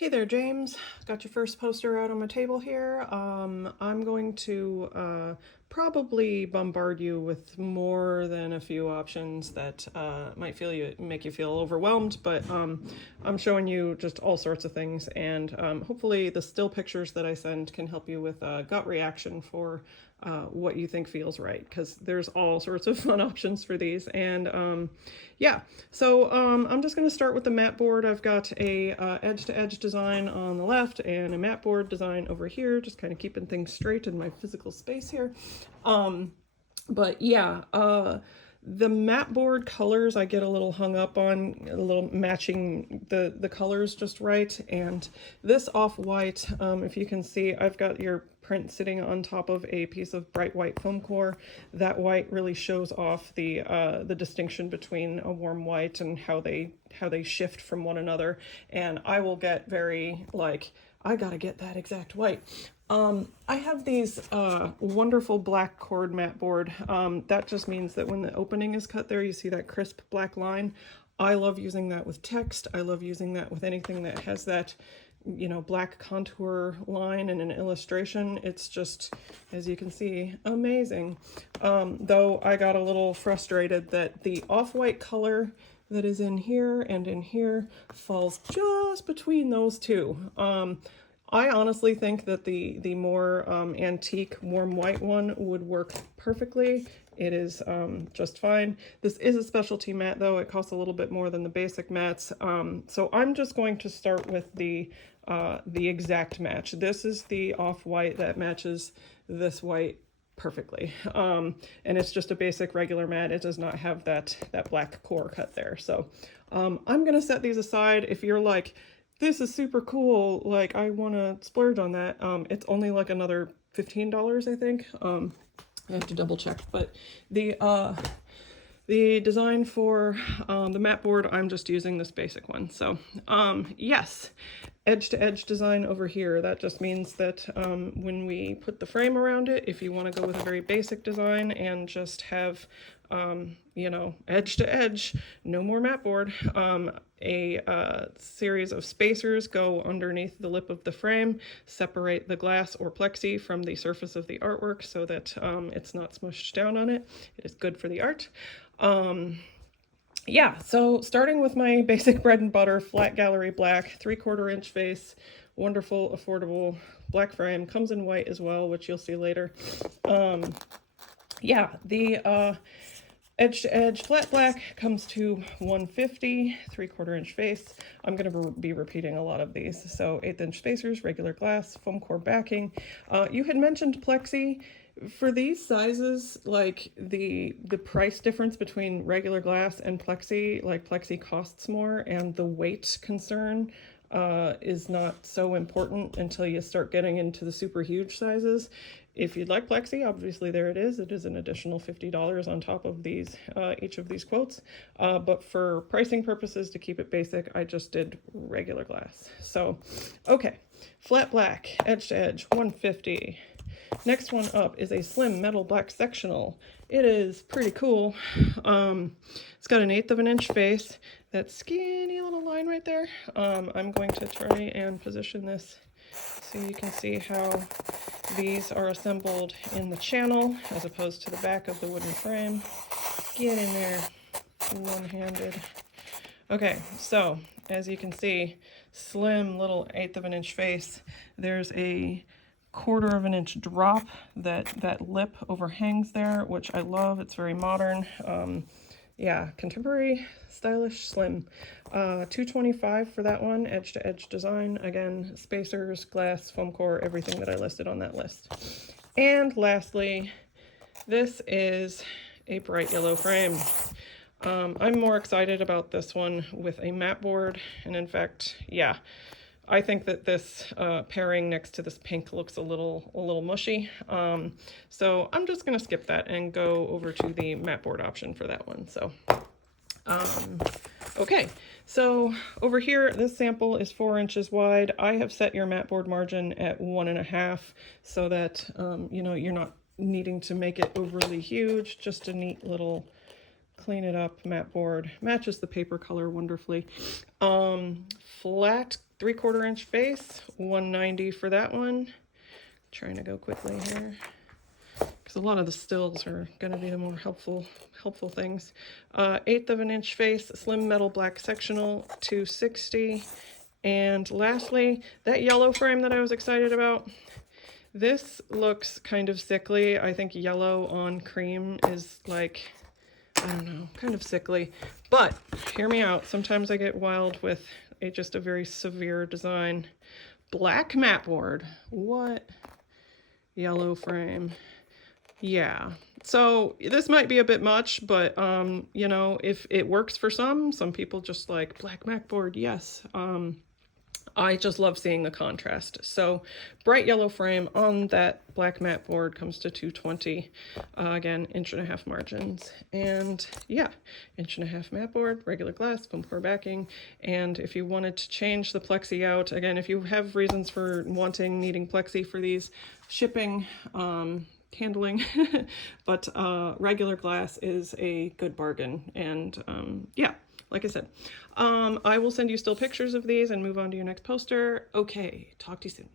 Hey there, James. Got your first poster out on my table here. I'm going to probably bombard you with more than a few options that might make you feel overwhelmed, but I'm showing you just all sorts of things, and hopefully the still pictures that I send can help you with a gut reaction for what you think feels right, because there's all sorts of fun options for these. And yeah, so I'm just going to start with the mat board. I've got a edge-to-edge design on the left and a mat board design over here, just kind of keeping things straight in my physical space here. But yeah, the mat board colors I get a little hung up on, a little matching the colors just right. And this off-white, if you can see, I've got your print sitting on top of a piece of bright white foam core. That white really shows off the distinction between a warm white and how they shift from one another. And I will get very like, I gotta get that exact white. I have these wonderful black cord mat board. That just means that when the opening is cut there, you see that crisp black line. I love using that with text. I love using that with anything that has that, you know, black contour line and an illustration. It's just, as you can see, amazing. Though I got a little frustrated that the off-white color that is in here and in here falls just between those two. I honestly think that the more antique warm white one would work perfectly. It is just fine. This is a specialty mat though. It costs a little bit more than the basic mats. So I'm just going to start with the exact match. This is the off-white that matches this white perfectly. And it's just a basic regular mat. It does not have that black core cut there. So I'm gonna set these aside. If you're like, this is super cool, like I want to splurge on that, it's only like another $15, I think. I have to double check, but the design for the mat board, I'm just using this basic one. So yes, edge-to-edge design over here. That just means that when we put the frame around it, if you want to go with a very basic design and just have you know, edge to edge, no more mat board, a series of spacers go underneath the lip of the frame, separate the glass or plexi from the surface of the artwork so that it's not smushed down on it. It is good for the art. Yeah, so starting with my basic bread and butter flat gallery black 3/4 inch face, wonderful, affordable black frame, comes in white as well, which you'll see later. Yeah, the edge to edge flat black comes to $150, 3/4 inch face. I'm going to be repeating a lot of these. So 1/8 inch spacers, regular glass, foam core backing. You had mentioned plexi. For these sizes, like the price difference between regular glass and plexi, like plexi costs more, and the weight concern is not so important until you start getting into the super huge sizes. If you'd like plexi, obviously there it is. It is an additional $50 on top of these, each of these quotes. But for pricing purposes, to keep it basic, I just did regular glass. So, okay, flat black, edge to edge, $150. Next one up is a slim metal black sectional. It is pretty cool. It's got 1/8 inch face. That skinny little line right there. I'm going to try and position this so you can see how these are assembled in the channel as opposed to the back of the wooden frame. Get in there one-handed. Okay, so as you can see, slim little 1/8 inch face. There's a 1/4 inch drop that lip overhangs there, which I love. It's very modern. Yeah, contemporary, stylish, slim. $225 for that one, edge to edge design. Again, spacers, glass, foam core, everything that I listed on that list. And lastly, this is a bright yellow frame. I'm more excited about this one with a mat board, and in fact, yeah, I think that this pairing next to this pink looks a little mushy. So I'm just gonna skip that and go over to the mat board option for that one. So, okay, so over here, this sample is 4 inches wide. I have set your mat board margin at 1.5 so that, you know, you're not needing to make it overly huge, just a neat little clean it up. Matte board, matches the paper color wonderfully. Flat 3/4 inch face, $190 for that one. Trying to go quickly here, because a lot of the stills are going to be the more helpful things. 1/8 of an inch face, slim metal black sectional, $260. And lastly, that yellow frame that I was excited about. This looks kind of sickly. I think yellow on cream is like, I don't know, kind of sickly. But hear me out. Sometimes I get wild with just a very severe design. Black matte board. What? Yellow frame. Yeah. So this might be a bit much, but you know, if it works for some people just like black matte board. Yes. I just love seeing the contrast. So bright yellow frame on that black matte board comes to $220. Again, 1.5" margins. And yeah, 1.5" matte board, regular glass, foam core backing. And if you wanted to change the plexi out, again, if you have reasons for needing plexi for these, shipping, handling, but regular glass is a good bargain. And yeah. Like I said, I will send you still pictures of these and move on to your next poster. Okay, talk to you soon.